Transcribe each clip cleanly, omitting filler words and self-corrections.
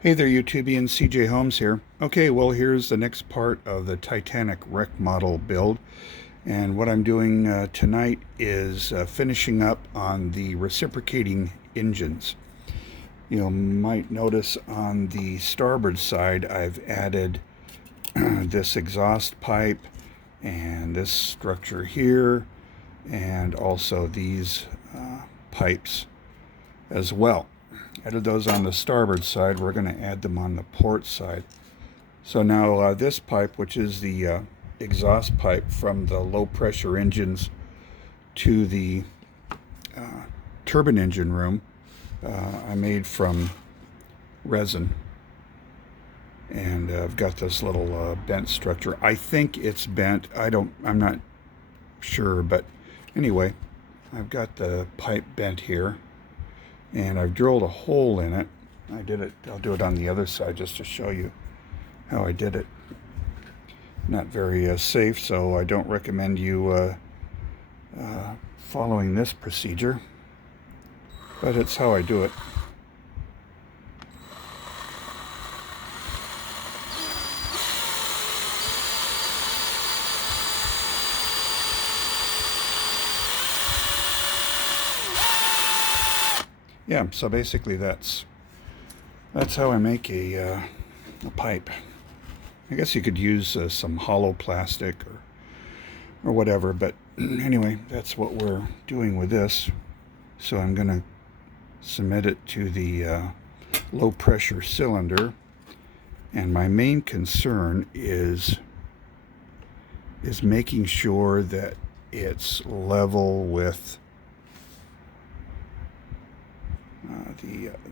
Hey there, YouTubians. CJ Holmes here. Okay, well, here's the next part of the Titanic wreck model build. And what I'm doing tonight is finishing up on the reciprocating engines. You might notice on the starboard side, I've added this exhaust pipe and this structure here, and also these pipes as well. Added those on the starboard side. We're going to add them on the port side. So now this pipe, which is the exhaust pipe from the low pressure engines to the turbine engine room, I made from resin. And I've got this little bent structure. I think it's bent. I'm not sure, but anyway, I've got the pipe bent here. And I've drilled a hole in it. I'll do it on the other side just to show you how I did it. Not very safe, so I don't recommend you following this procedure, but it's how I do it. Yeah, so basically that's how I make a pipe. I guess you could use some hollow plastic or whatever, but anyway, that's what we're doing with this. So I'm going to submit it to the low pressure cylinder, and my main concern is making sure that it's level with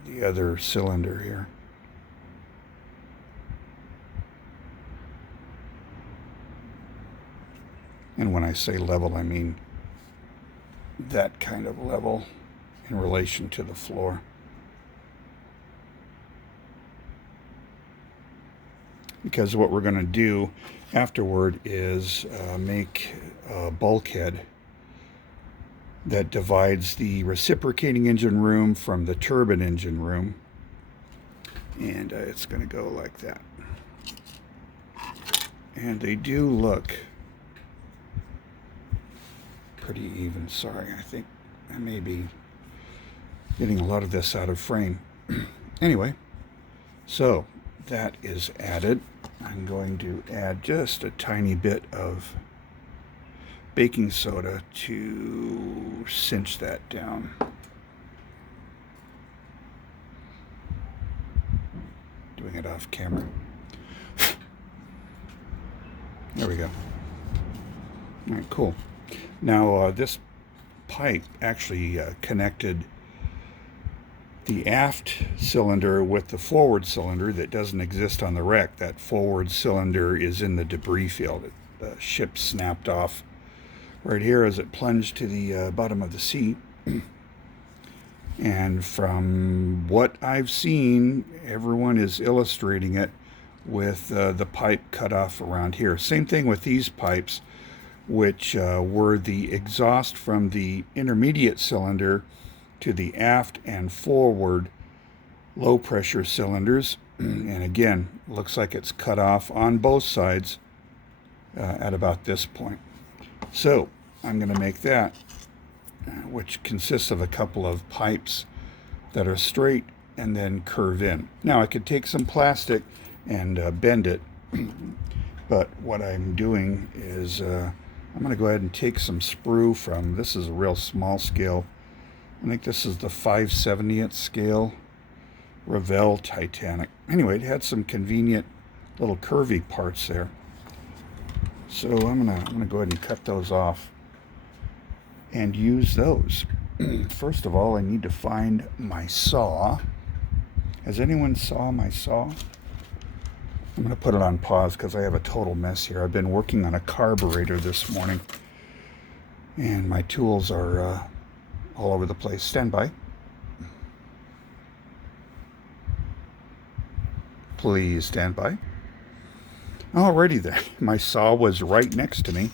the other cylinder here. And when I say level, I mean that kind of level in relation to the floor. Because what we're going to do afterward is make a bulkhead that divides the reciprocating engine room from the turbine engine room. And it's going to go like that. And they do look pretty even. Sorry, I think I may be getting a lot of this out of frame. Anyway, so that is added. I'm going to add just a tiny bit of baking soda to cinch that down. Doing it off camera. There we go. All right, cool. Now this pipe actually connected the aft cylinder with the forward cylinder that doesn't exist on the wreck. That forward cylinder is in the debris field. The ship snapped off right here as it plunged to the bottom of the sea. And from what I've seen, everyone is illustrating it with the pipe cut off around here. Same thing with these pipes, which were the exhaust from the intermediate cylinder to the aft and forward low pressure cylinders. And again, looks like it's cut off on both sides at about this point. So I'm going to make that, which consists of a couple of pipes that are straight and then curve in. Now I could take some plastic and bend it, but what I'm doing is I'm going to go ahead and take some sprue from, this is a real small scale, I think this is the 5/70th scale Revell Titanic. Anyway, it had some convenient little curvy parts there. So I'm gonna go ahead and cut those off and use those. First of all, I need to find my saw. Has anyone saw my saw? I'm going to put it on pause because I have a total mess here. I've been working on a carburetor this morning, and my tools are all over the place. Stand by. Please stand by. Alrighty then. My saw was right next to me.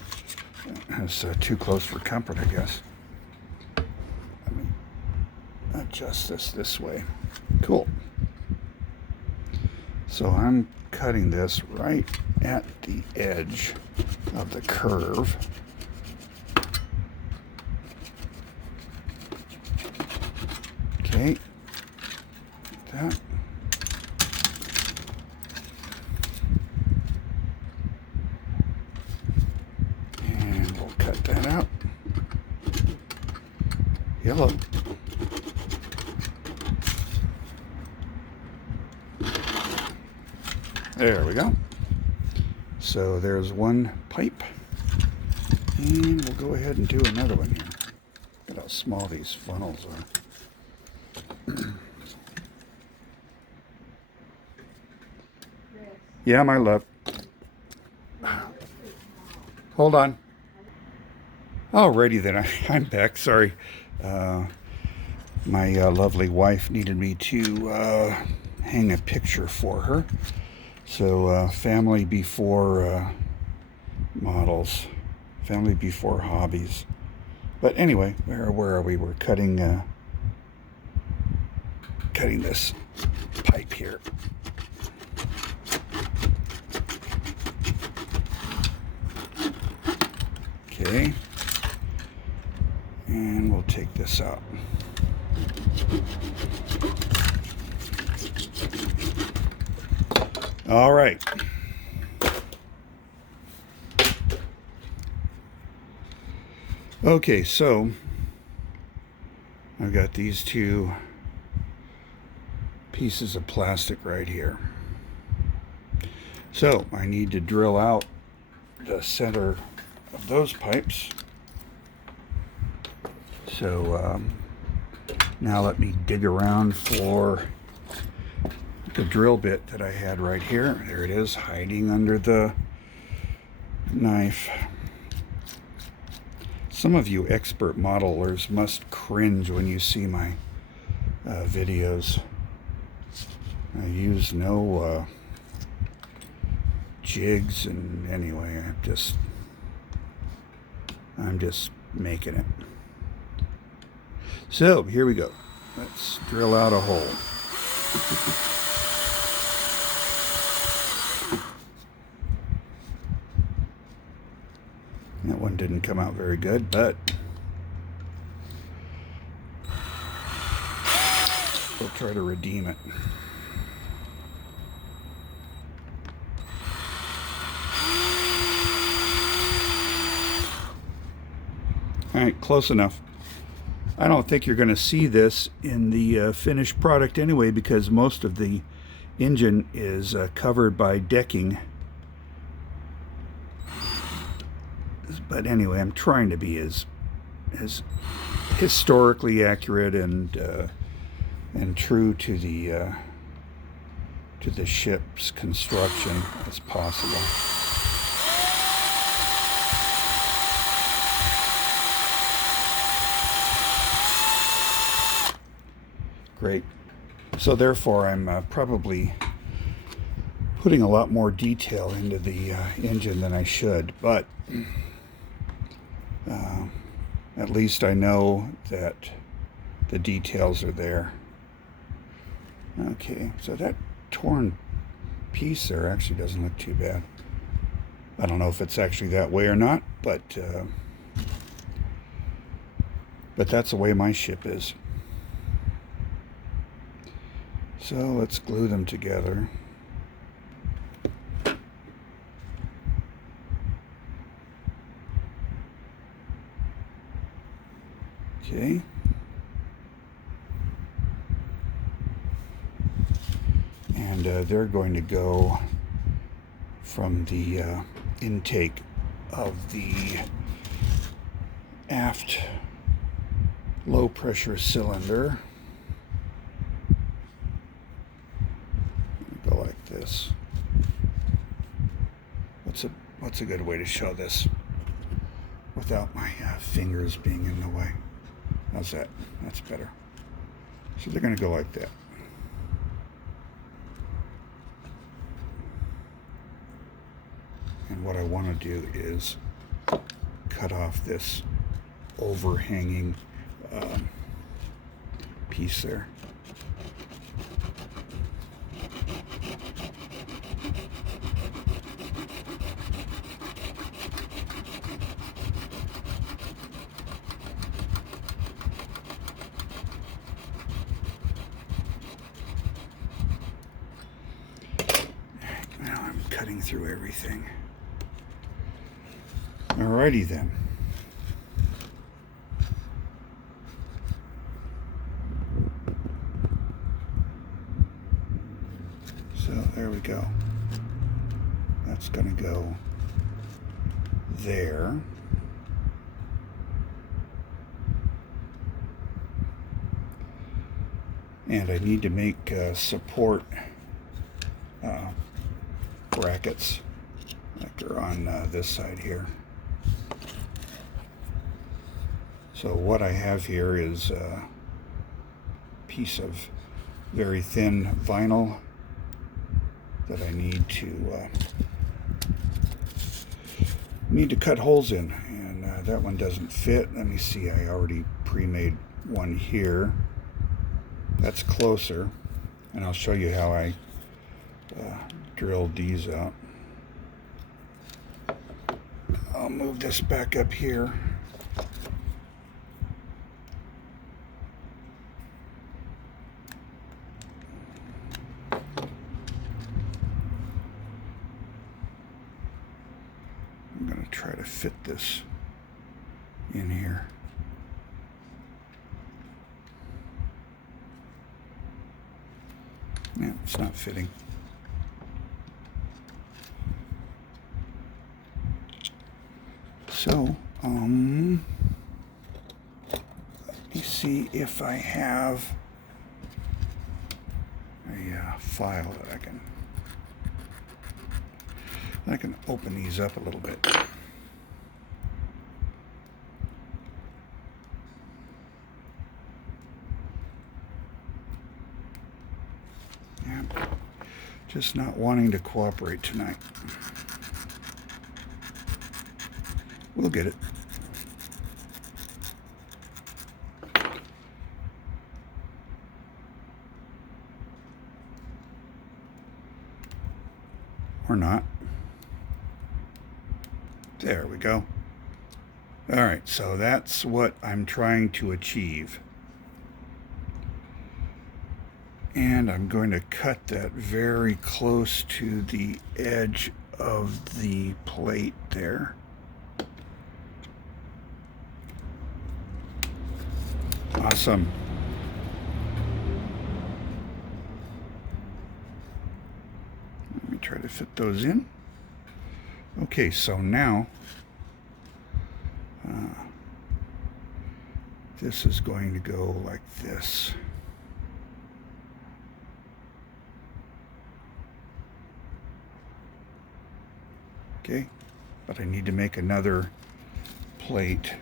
It's too close for comfort, I guess. Let me adjust this way. Cool. So I'm cutting this right at the edge of the curve. Okay, that. And we'll cut that out. Yellow. There we go. So there's one pipe. And we'll go ahead and do another one here. Look at how small these funnels are. Yeah, my love. Hold on. Alrighty then, I'm back. Sorry. My lovely wife needed me to hang a picture for her. So family before models, family before hobbies. But anyway, where are we? We're cutting this pipe here. Okay, and we'll take this out. All right. Okay, so I've got these two pieces of plastic right here. So I need to drill out the center of those pipes. So now let me dig around for the drill bit that I had right here. There it is, hiding under the knife. Some of you expert modelers must cringe when you see my videos. I use no jigs, and anyway, I'm just making it. So here we go. Let's drill out a hole. That one didn't come out very good, but we'll try to redeem it. All right, close enough. I don't think you're going to see this in the finished product anyway, because most of the engine is covered by decking. But anyway, I'm trying to be as historically accurate and true to the ship's construction as possible. Great. So therefore, I'm probably putting a lot more detail into the engine than I should, but at least I know that the details are there. Okay, so that torn piece there actually doesn't look too bad. I don't know if it's actually that way or not, but that's the way my ship is. So let's glue them together. Okay. And they're going to go from the intake of the aft low pressure cylinder. Go like this. What's a good way to show this without my fingers being in the way? How's that? That's better. So they're going to go like that. And what I want to do is cut off this overhanging piece there. cutting through everything. Alrighty then. So there we go. That's going to go there. And I need to make support brackets like are on this side here. So what I have here is a piece of very thin vinyl that I need to cut holes in, and that one doesn't fit. Let me see, I already pre-made one here. That's closer, and I'll show you how I drilled these out. I'll move this back up here. I'm going to try to fit this in here. Yeah, it's not fitting. So, let me see if I have a file that I can open these up a little bit. Yeah, just not wanting to cooperate tonight. We'll get it. Or not. There we go. All right, so that's what I'm trying to achieve. And I'm going to cut that very close to the edge of the plate there. Awesome. Let me try to fit those in. Okay, so now this is going to go like this. Okay, but I need to make another plate.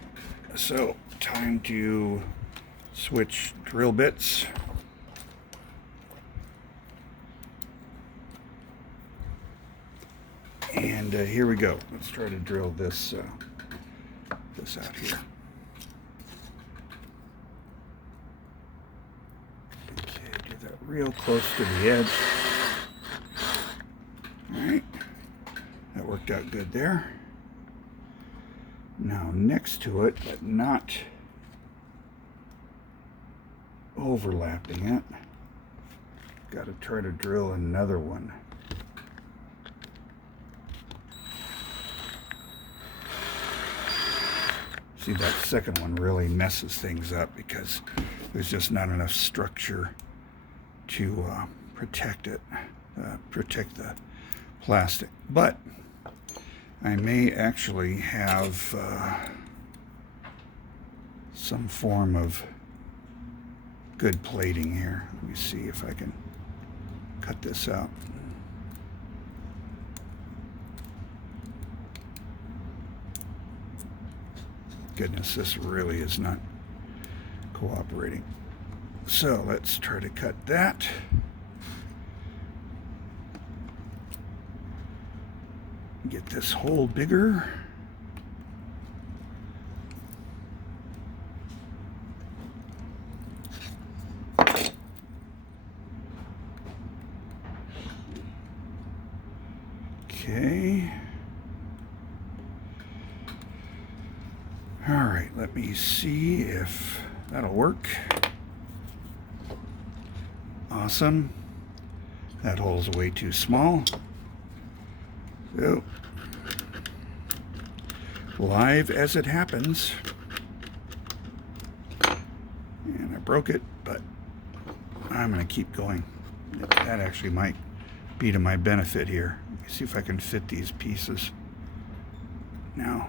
So, time to switch drill bits. And here we go. Let's try to drill this out here. Okay, do that real close to the edge. All right, that worked out good there. Now next to it, but not overlapping it, got to try to drill another one. See, that second one really messes things up because there's just not enough structure to protect it, protect the plastic. But I may actually have some form of good plating here. Let me see if I can cut this out. Goodness, this really is not cooperating. So let's try to cut that. Get this hole bigger. Okay. All right, let me see if that'll work. Awesome. That hole's way too small. So, live as it happens. And I broke it, but I'm going to keep going. That actually might be to my benefit here. Let me see if I can fit these pieces. Now,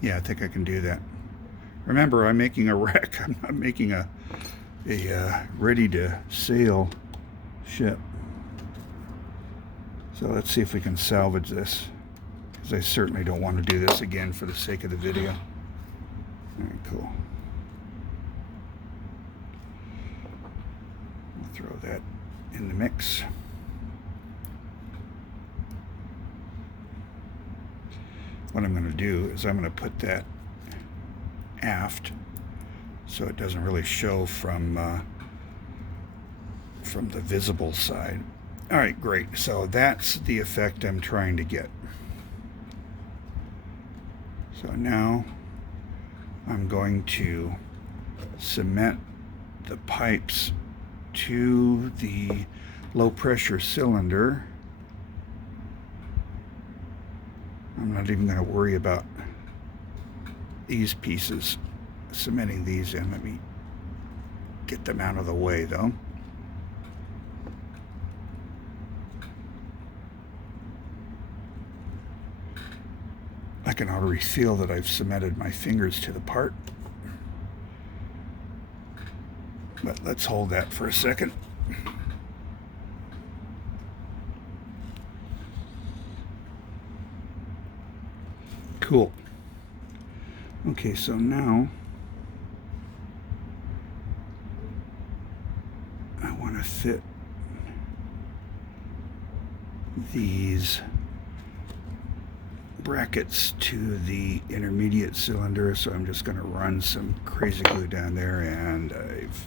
yeah, I think I can do that. Remember, I'm making a wreck. I'm not making a ready-to-sail ship. So let's see if we can salvage this, because I certainly don't want to do this again for the sake of the video. All right, cool. I'll throw that in the mix. What I'm going to do is I'm going to put that aft so it doesn't really show from the visible side. All right, great. So that's the effect I'm trying to get. So now I'm going to cement the pipes to the low pressure cylinder. I'm not even going to worry about these pieces, cementing these in. Let me get them out of the way though. I can already feel that I've cemented my fingers to the part. But let's hold that for a second. Cool. Okay, so now I want to fit these brackets to the intermediate cylinder, so I'm just going to run some crazy glue down there, and I've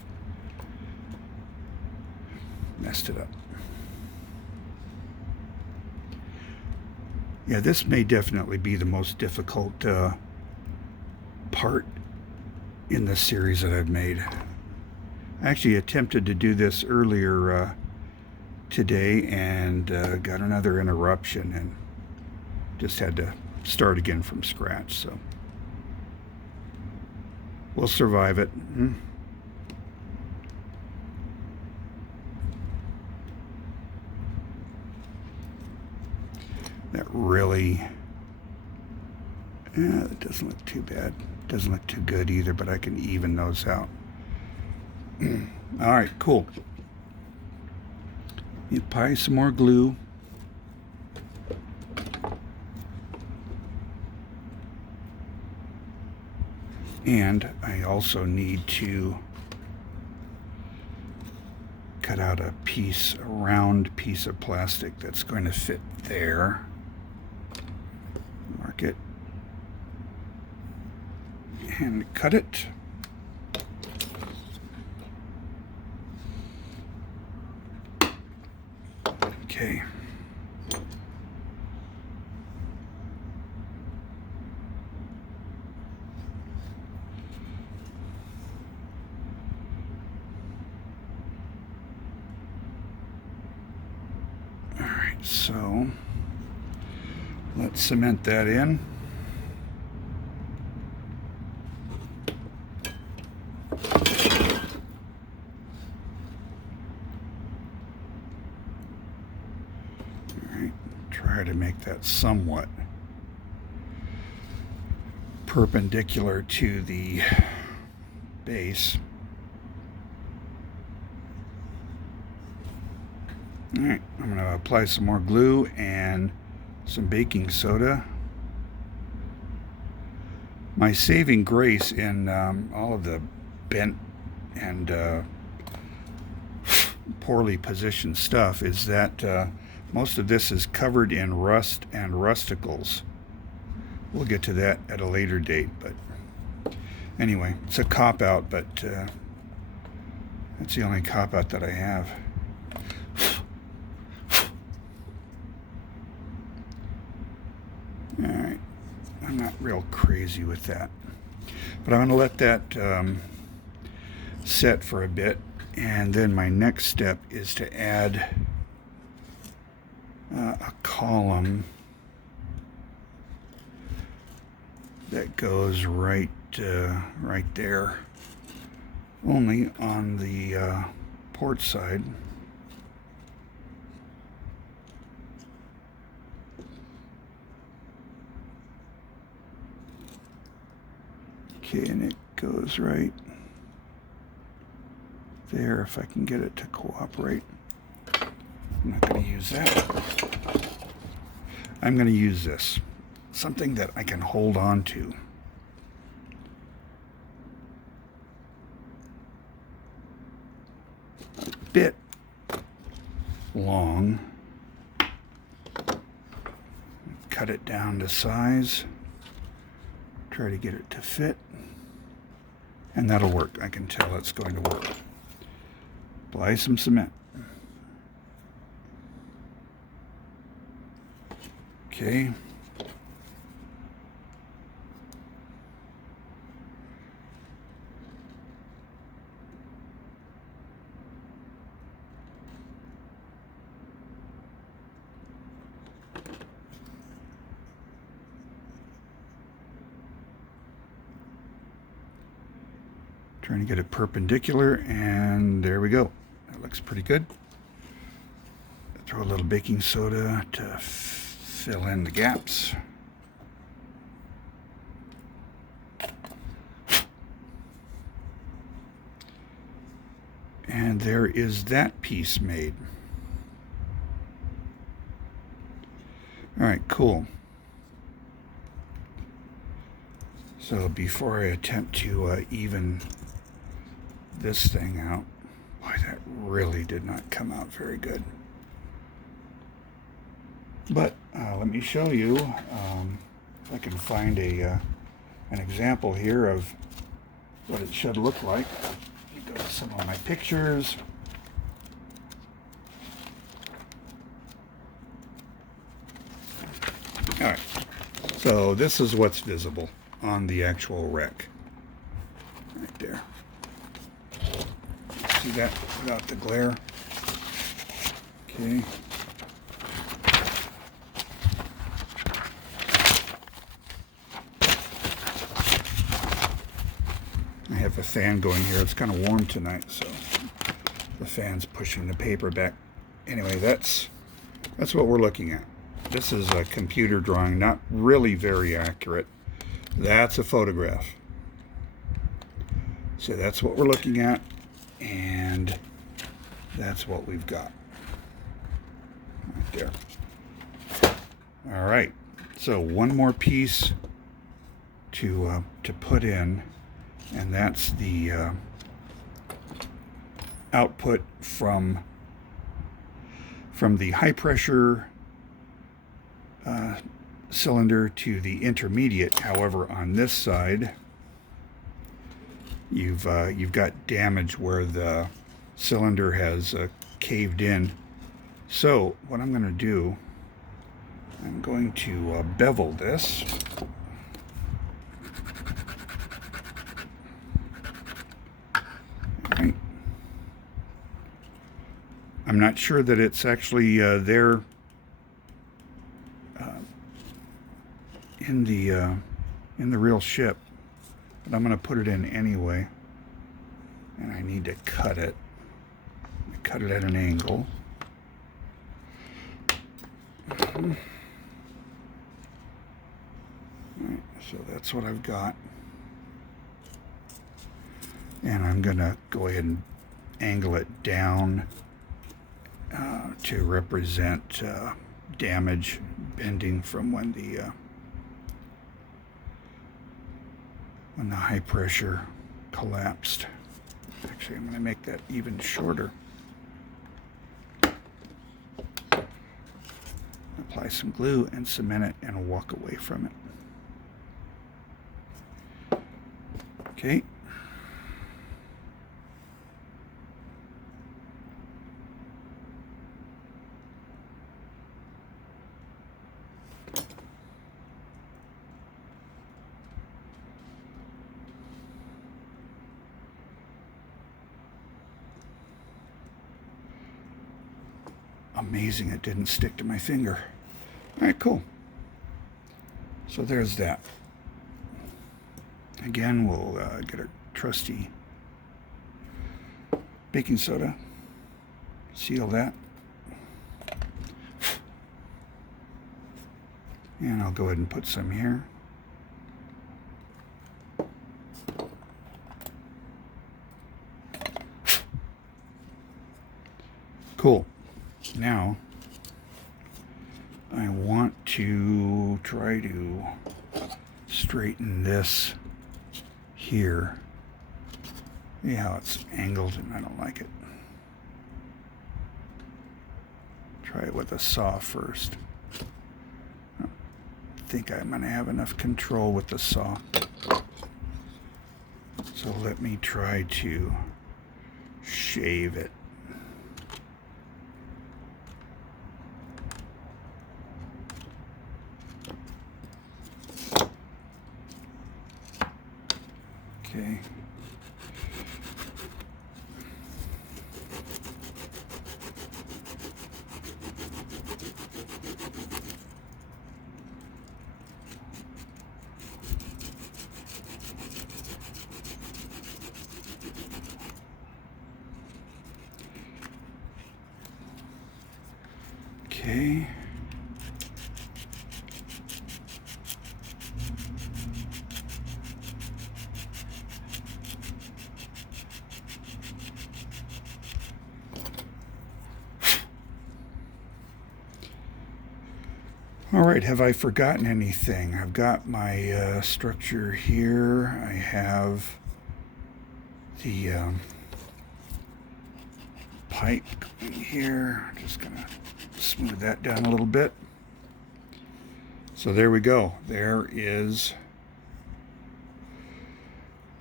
messed it up. Yeah, this may definitely be the most difficult part in the series that I've made. I actually attempted to do this earlier today and got another interruption and just had to start again from scratch. So we'll survive it. That really, that doesn't look too bad. Doesn't look too good either, but I can even those out. All right, cool. You apply some more glue. And I also need to cut out a round piece of plastic that's going to fit there. Mark it and cut it. Okay. All right, so let's cement that in. Try to make that somewhat perpendicular to the base. All right, I'm going to apply some more glue and some baking soda. My saving grace in all of the bent and poorly positioned stuff is that most of this is covered in rust and rusticles. We'll get to that at a later date, but anyway, it's a cop-out, but that's the only cop-out that I have. All right, I'm not real crazy with that, but I'm going to let that set for a bit, and then my next step is to add a column that goes right there, only on the port side. Okay, and it goes right there if I can get it to cooperate. I'm not going to use that. I'm going to use this, something that I can hold on to. A bit long. Cut it down to size. Try to get it to fit. And that'll work. I can tell it's going to work. Apply some cement. Okay. Trying to get it perpendicular, and there we go. That looks pretty good. Throw a little baking soda to fill in the gaps. And there is that piece made. All right, cool. So before I attempt to even this thing out, boy, that really did not come out very good. But let me show you if I can find an example here of what it should look like. Go to some of my pictures. All right, so this is what's visible on the actual wreck. Right there. See that without the glare? Okay. I have a fan going here. It's kind of warm tonight, so the fan's pushing the paper back. Anyway, that's what we're looking at. This is a computer drawing, not really very accurate. That's a photograph. So that's what we're looking at, and that's what we've got right there. All right, so one more piece to put in, and that's the output from the high pressure cylinder to the intermediate. However, on this side, you've got damage where the cylinder has caved in. So what I'm going to do, I'm going to bevel this. All right. I'm not sure that it's actually there in the real ship, but I'm going to put it in anyway, and I need to cut it. I cut it at an angle. All right, so that's what I've got, and I'm going to go ahead and angle it down to represent damage, bending from when the high pressure collapsed. Actually, I'm going to make that even shorter. Apply some glue and cement it and walk away from it. Okay. Amazing it didn't stick to my finger. All right, cool. So there's that. Again, we'll get our trusty baking soda, seal that, and I'll go ahead and put some here. Cool. Now, I want to try to straighten this here. See how it's angled, and I don't like it. Try it with a saw first. I think I'm going to have enough control with the saw. So let me try to shave it. Okay. Okay. All right, have I forgotten anything? I've got my structure here. I have the pipe going here. I'm just going to smooth that down a little bit. So there we go. There is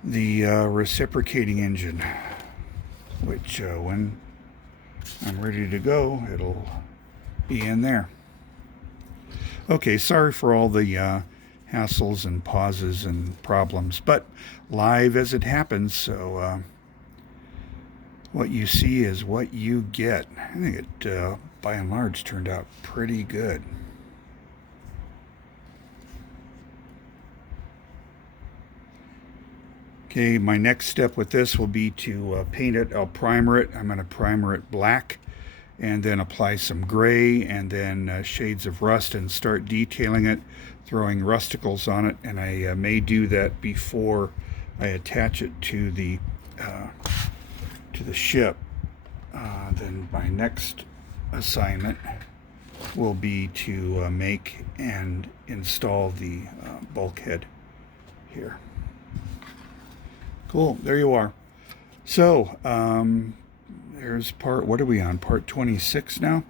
the reciprocating engine, which when I'm ready to go, it'll be in there. Okay, sorry for all the hassles and pauses and problems, but live as it happens, so what you see is what you get. I think it, by and large, turned out pretty good. Okay, my next step with this will be to paint it. I'll primer it. I'm going to primer it black, and then apply some gray and then shades of rust and start detailing it, throwing rusticles on it. And I may do that before I attach it to the ship. Then my next assignment will be to make and install the bulkhead here. Cool, there you are. So, there's what are we on? Part 26 now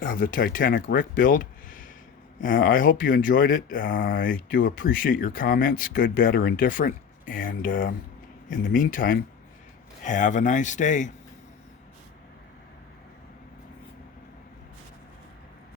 of the Titanic wreck build. I hope you enjoyed it. I do appreciate your comments, good, bad, or indifferent. And in the meantime, have a nice day.